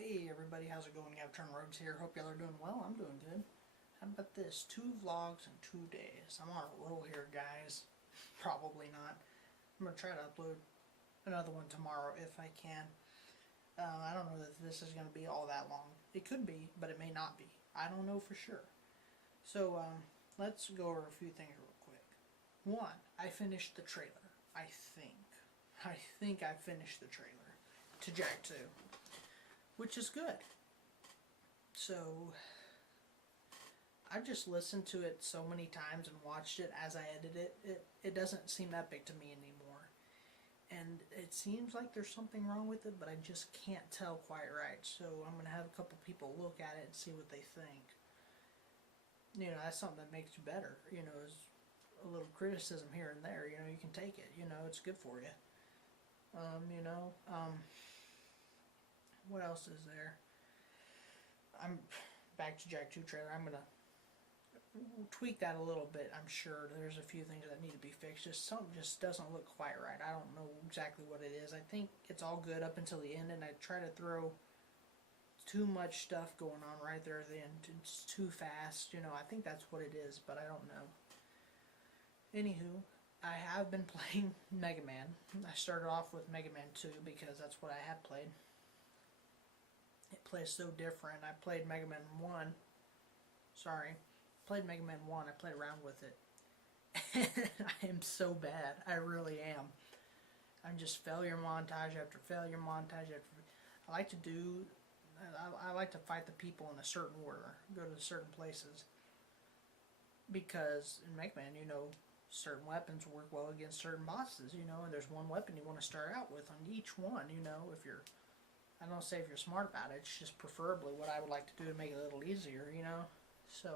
Hey everybody, how's it going? Gavtron Rogues here. Hope y'all are doing well. I'm doing good. How about this? 2 vlogs in 2 days. I'm on a roll here, guys. Probably not. I'm going to try to upload another one tomorrow if I can. I don't know that this is going to be all that long. It could be, but it may not be. I don't know for sure. So, let's go over a few things real quick. One, I finished the trailer. I think I finished the trailer to Jak 2. Which is good. So I've just listened to it so many times and watched it as I edit it. It doesn't seem epic to me anymore. And it seems like there's something wrong with it, but I just can't tell quite right. So I'm going to have a couple people look at it and see what they think. You know, that's something that makes you better. You know, is a little criticism here and there. You know, you can take it. You know, it's good for you. What else is there? I'm back to Jak 2 trailer. I'm gonna tweak that a little bit. I'm sure there's a few things that need to be fixed. Just something just doesn't look quite right. I don't know exactly what it is. I think it's all good up until the end, and I try to throw too much stuff going on right there at the end. It's too fast. You know, I think that's what it is, but I don't know. Anywho, I have been playing Mega Man. I started off with Mega Man 2 because that's what I had played. It plays so different. I played Mega Man 1. Sorry. Played Mega Man 1. I played around with it. I am so bad. I really am. I'm just failure montage after failure montage after... I like to fight the people in a certain order. Go to certain places. Because in Mega Man, you know, certain weapons work well against certain bosses, you know, and there's one weapon you want to start out with on each one, you know, if you're... I don't say if you're smart about it, it's just preferably what I would like to do to make it a little easier, you know? So,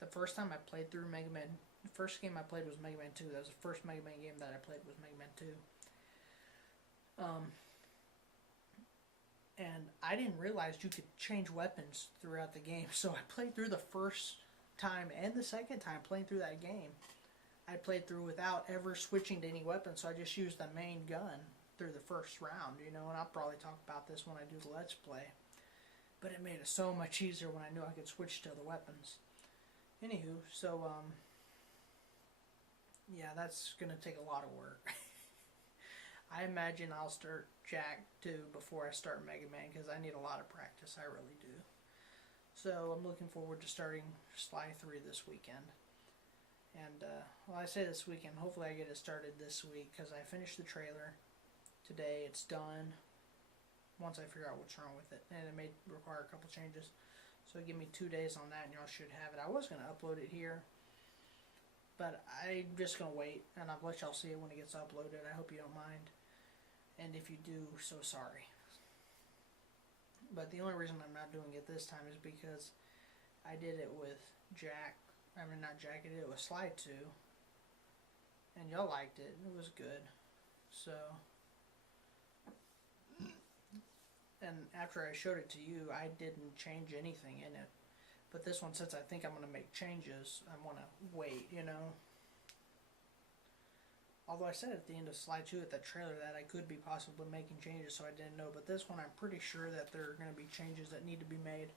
the first time I played through Mega Man, the first game I played was Mega Man 2. That was the first Mega Man game that I played was Mega Man 2. And I didn't realize you could change weapons throughout the game, so I played through the first time and the second time playing through that game. I played through without ever switching to any weapon, so I just used the main gun through the first round, you know, and I'll probably talk about this when I do the Let's Play. But it made it so much easier when I knew I could switch to the weapons. Anywho, so, yeah, that's going to take a lot of work. I imagine I'll start Jak 2 before I start Mega Man, because I need a lot of practice, I really do. So, I'm looking forward to starting Sly 3 this weekend. And, well, I say this weekend, hopefully I get it started this week, because I finished the trailer today. It's done once I figure out what's wrong with it, and it may require a couple changes, so give me 2 days on that and y'all should have it. I was going to upload it here, but I'm just going to wait, and I'll let y'all see it when it gets uploaded. I hope you don't mind, and if you do, so sorry. But the only reason I'm not doing it this time is because I did it with not Jak, I did it with Sly 2, and y'all liked it. It was good. So, and after I showed it to you, I didn't change anything in it. But this one, since I think I'm going to make changes, I want to wait, you know. Although I said at the end of Sly 2 at that trailer that I could be possibly making changes, so I didn't know. But this one, I'm pretty sure that there are going to be changes that need to be made.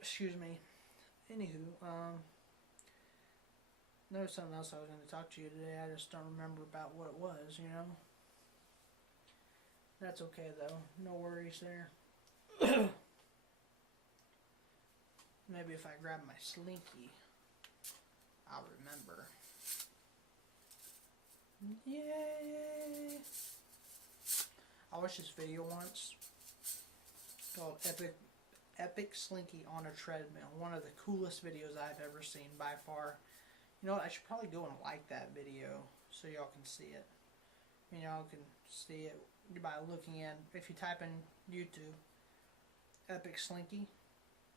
Excuse me. Anywho, there was something else I was going to talk to you today. I just don't remember about what it was, you know. That's okay though, no worries there. Maybe if I grab my Slinky, I'll remember. Yay! I watched this video once called Epic Slinky on a Treadmill. One of the coolest videos I've ever seen by far. You know what, I should probably go and like that video so y'all can see it. Y'all can see it by looking in, if you type in YouTube, Epic Slinky.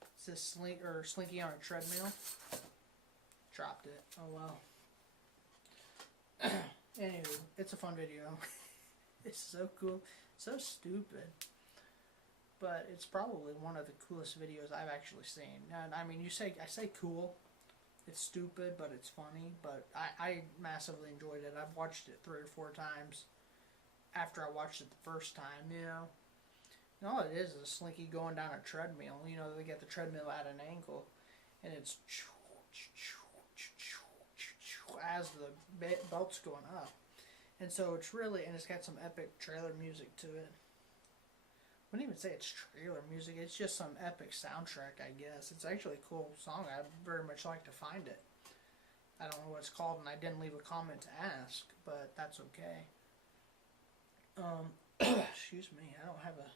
It says Slinky on a Treadmill. Dropped it. Oh well. Anywho, it's a fun video. It's so cool. So stupid. But it's probably one of the coolest videos I've actually seen. And I mean, I say cool. It's stupid, but it's funny. But I massively enjoyed it. I've watched it 3 or 4 times after I watched it the first time, you know. All it is a slinky going down a treadmill. You know, they get the treadmill at an angle, and it's as the belt's going up. And so it's really, and it's got some epic trailer music to it. I wouldn't even say it's trailer music, it's just some epic soundtrack, I guess. It's actually a cool song. I'd very much like to find it. I don't know what it's called, and I didn't leave a comment to ask, but that's okay. Excuse me, I don't have a,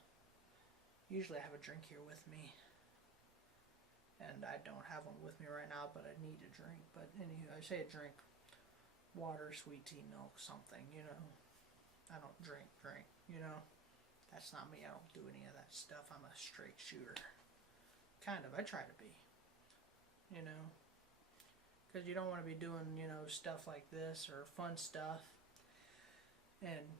usually I have a drink here with me, and I don't have one with me right now, but I need a drink. But anywho, I say a drink, water, sweet tea, milk, something, you know. I don't drink, you know. That's not me. I don't do any of that stuff. I'm a straight shooter. Kind of. I try to be. You know. Because you don't want to be doing, you know, stuff like this or fun stuff. And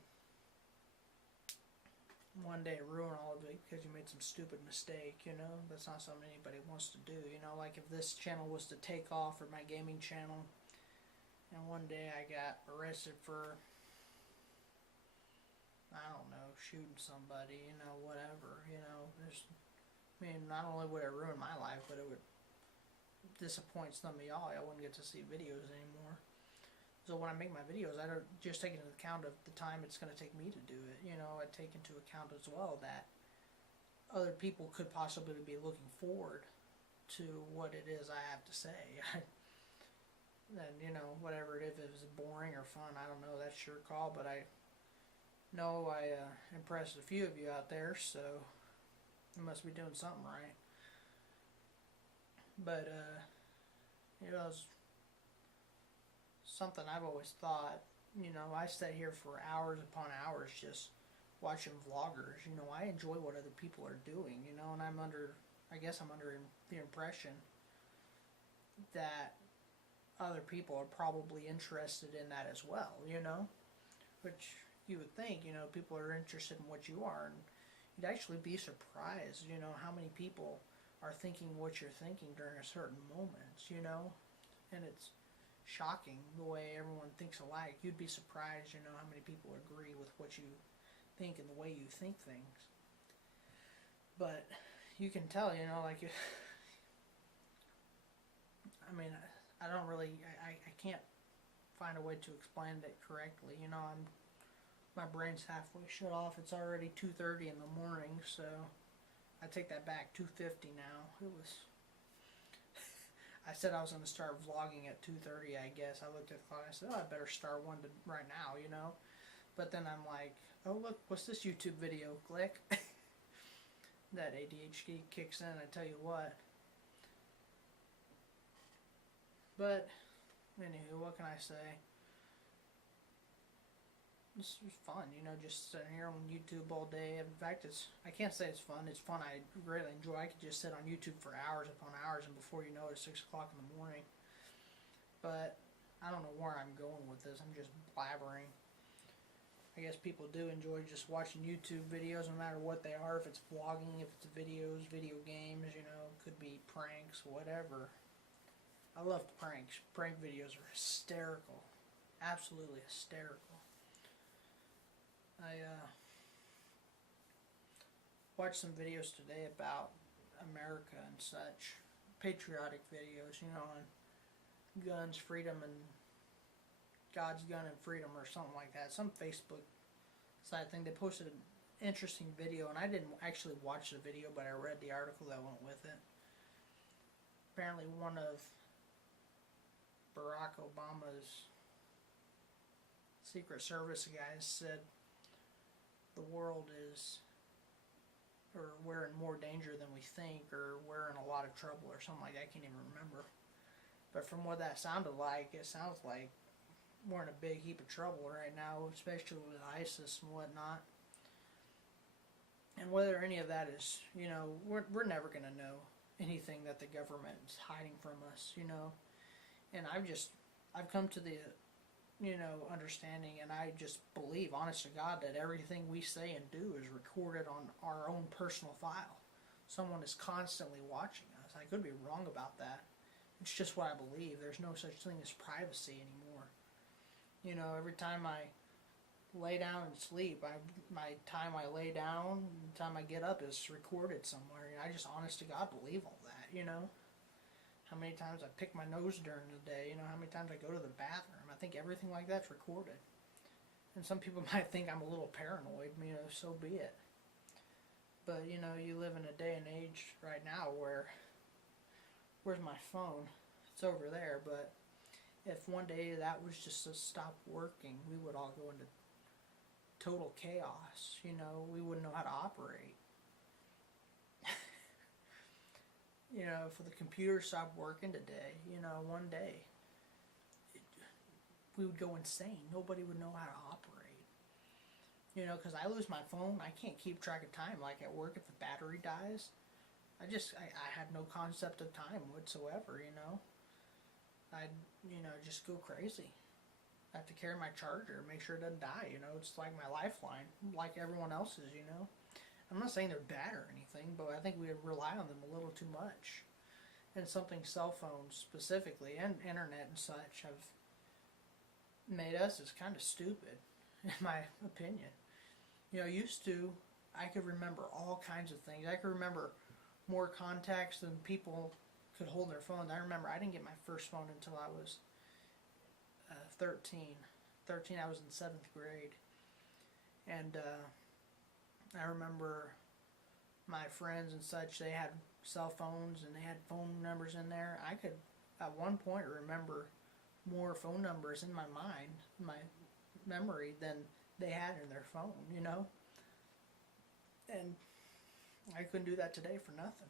one day ruin all of it because you made some stupid mistake, you know. That's not something anybody wants to do. You know, like if this channel was to take off, or my gaming channel, and one day I got arrested for, I don't know, shooting somebody, you know, whatever, you know, there's, I mean, not only would it ruin my life, but it would disappoint some of y'all. I wouldn't get to see videos anymore. So when I make my videos, I don't just take into account of the time it's going to take me to do it, you know. I take into account as well that other people could possibly be looking forward to what it is I have to say. And, you know, whatever it is, if it's boring or fun, I don't know, that's your call, but I know I impressed a few of you out there, so I must be doing something right. But, it was something I've always thought, you know, I sit here for hours upon hours just watching vloggers, you know. I enjoy what other people are doing, you know, and I guess I'm under the impression that other people are probably interested in that as well, you know, which you would think, you know, people are interested in what you are, and you'd actually be surprised, you know, how many people are thinking what you're thinking during a certain moment, you know, and it's shocking the way everyone thinks alike. You'd be surprised, you know, how many people agree with what you think and the way you think things. But you can tell, you know, like, I mean, I don't really, I can't find a way to explain it correctly, you know. My brain's halfway shut off. It's already 2:30 in the morning, so I take that back. 2:50 now. It was. I said I was going to start vlogging at 2:30. I guess I looked at the clock. I said, "Oh, I better start one right now," you know. But then I'm like, "Oh look, what's this YouTube video?" Click. That ADHD kicks in. I tell you what. But anywho, what can I say? This was fun, you know, just sitting here on YouTube all day. In fact, I can't say it's fun. It's fun. I really enjoy. I could just sit on YouTube for hours upon hours, and before you know it, it's 6 o'clock in the morning. But I don't know where I'm going with this. I'm just blabbering. I guess people do enjoy just watching YouTube videos, no matter what they are. If it's vlogging, if it's videos, video games, you know, could be pranks, whatever. I love pranks. Prank videos are hysterical. Absolutely hysterical. I watched some videos today about America and such. Patriotic videos, you know, on guns, freedom, and God's gun and freedom, or something like that. Some Facebook site thing. They posted an interesting video, and I didn't actually watch the video, but I read the article that went with it. Apparently one of Barack Obama's Secret Service guys said the world is, or we're in more danger than we think, or we're in a lot of trouble, or something like that. I can't even remember. But from what that sounded like, it sounds like we're in a big heap of trouble right now, especially with ISIS and whatnot. And whether any of that is, you know, we're never going to know anything that the government is hiding from us, you know. And I've come to the, you know, understanding, and I just believe, honest to God, that everything we say and do is recorded on our own personal file. Someone is constantly watching us. I could be wrong about that. It's just what I believe. There's no such thing as privacy anymore. You know, every time I lay down and sleep. My time I lay down, the time I get up is recorded somewhere. I just, honest to God, believe all that. How many times I pick my nose during the day. How many times I go to the bathroom. I think everything like that's recorded. And some people might think I'm a little paranoid. So be it. But you live in a day and age right now where, where's my phone? It's over there. But if one day that was just to stop working, we would all go into total chaos. We wouldn't know how to operate. If the computer stopped working today, one day, we would go insane. Nobody would know how to operate. Because I lose my phone, I can't keep track of time. Like at work, if the battery dies, I had no concept of time whatsoever. I'd, just go crazy. I have to carry my charger, make sure it doesn't die. It's like my lifeline, like everyone else's. I'm not saying they're bad or anything, but I think we rely on them a little too much. And something cell phones specifically and internet and such have made us is kind of stupid, in my opinion. Used to, I could remember all kinds of things. I could remember more contacts than people could hold their phones. I remember I didn't get my first phone until I was 13. I was in 7th grade. And I remember my friends and such, they had cell phones and they had phone numbers in there. I could, at one point, remember more phone numbers in my mind, my memory, than they had in their phone, And I couldn't do that today for nothing.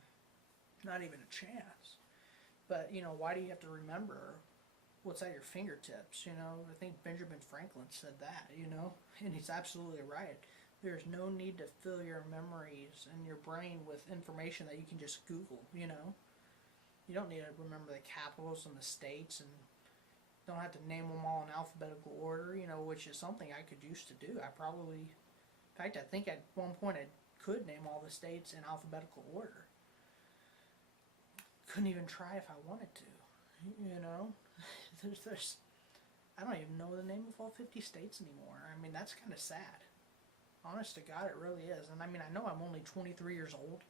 Not even a chance. But, why do you have to remember what's at your fingertips? I think Benjamin Franklin said that, and he's absolutely right. There's no need to fill your memories and your brain with information that you can just Google, You don't need to remember the capitals and the states, and don't have to name them all in alphabetical order, which is something I could used to do. In fact, I think at one point I could name all the states in alphabetical order. Couldn't even try if I wanted to, I don't even know the name of all 50 states anymore. That's kind of sad. Honest to God, it really is. And I know I'm only 23 years old.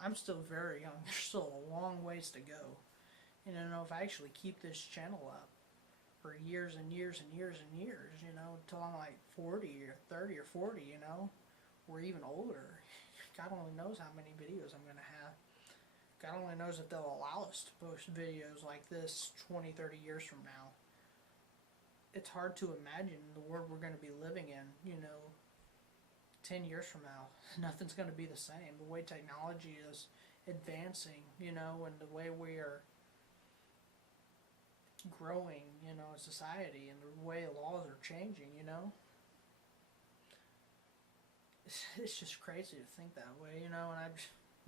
I'm still very young. There's still a long ways to go. And if I actually keep this channel up for years and years and years and years, until I'm like 40 or 30 or 40, or even older, God only knows how many videos I'm going to have. God only knows if they'll allow us to post videos like this 20, 30 years from now. It's hard to imagine the world we're going to be living in, 10 years from now. Nothing's going to be the same. The way technology is advancing, and the way we are growing, in society, and the way laws are changing, It's just crazy to think that way, and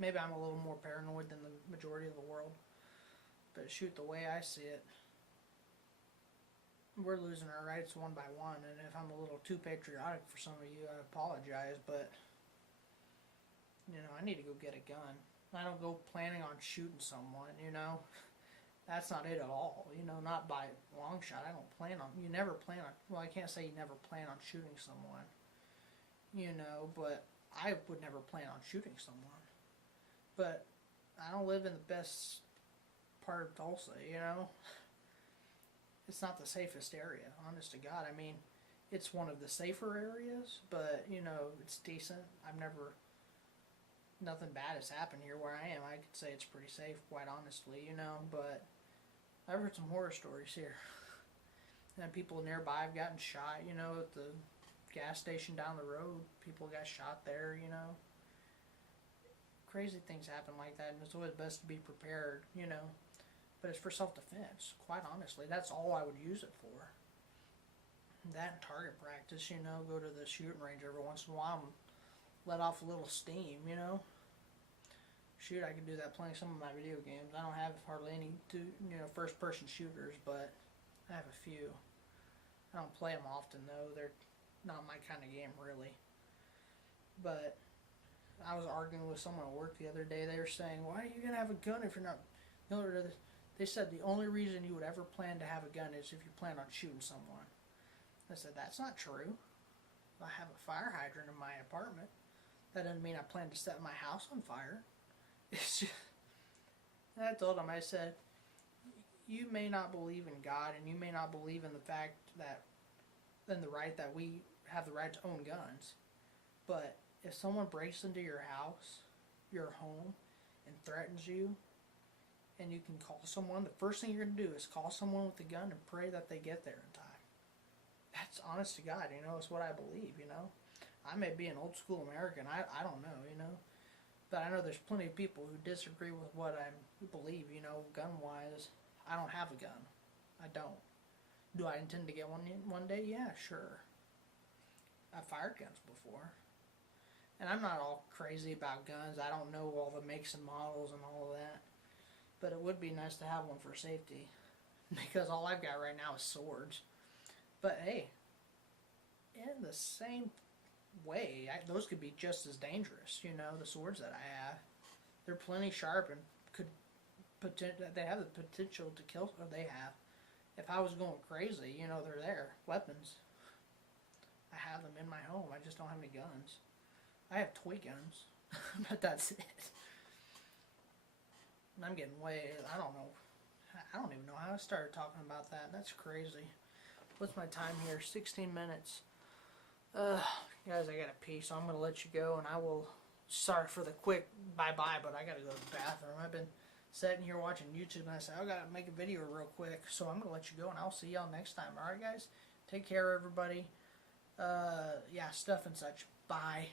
maybe I'm a little more paranoid than the majority of the world. But shoot, the way I see it, we're losing our rights one by one, and if I'm a little too patriotic for some of you, I apologize, but, I need to go get a gun. I don't go planning on shooting someone, That's not it at all, not by a long shot. You never plan on, well, I can't say you never plan on shooting someone, but I would never plan on shooting someone. But I don't live in the best part of Tulsa, It's not the safest area, honest to God. It's one of the safer areas, but, it's decent. Nothing bad has happened here where I am. I could say it's pretty safe, quite honestly, but I've heard some horror stories here. And people nearby have gotten shot, at the gas station down the road. People got shot there, Crazy things happen like that, and it's always best to be prepared, But it's for self-defense, quite honestly. That's all I would use it for. That and target practice, go to the shooting range every once in a while and let off a little steam, Shoot, I could do that playing some of my video games. I don't have hardly any first-person shooters, but I have a few. I don't play them often, though. They're not my kind of game, really. But I was arguing with someone at work the other day. They were saying, why are you going to have a gun if you're not... They said the only reason you would ever plan to have a gun is if you plan on shooting someone. I said, that's not true. I have a fire hydrant in my apartment. That doesn't mean I plan to set my house on fire. It's just, and I told him, I said, you may not believe in God, and you may not believe in the fact that, in the right that we have the right to own guns, but if someone breaks into your house, your home, and threatens you, and you can call someone, the first thing you're going to do is call someone with a gun and pray that they get there in time. That's honest to God, it's what I believe, I may be an old school American, I don't know, but I know there's plenty of people who disagree with what I believe, gun wise. I don't have a gun. I don't. Do I intend to get one day? Yeah, sure. I've fired guns before. And I'm not all crazy about guns. I don't know all the makes and models and all of that. But it would be nice to have one for safety. Because all I've got right now is swords. But hey, in the same way, those could be just as dangerous, the swords that I have. They're plenty sharp and they have the potential to kill, or they have. If I was going crazy, they're there. Weapons. I have them in my home. I just don't have any guns. I have toy guns, but that's it. And I'm getting I don't know. I don't even know how I started talking about that. That's crazy. What's my time here? 16 minutes. Guys, I gotta pee, so I'm gonna let you go, and I will. Sorry for the quick bye-bye, but I gotta go to the bathroom. I've been sitting here watching YouTube, and I said, I gotta make a video real quick, so I'm gonna let you go, and I'll see y'all next time. Alright, guys? Take care, everybody. Yeah, stuff and such. Bye.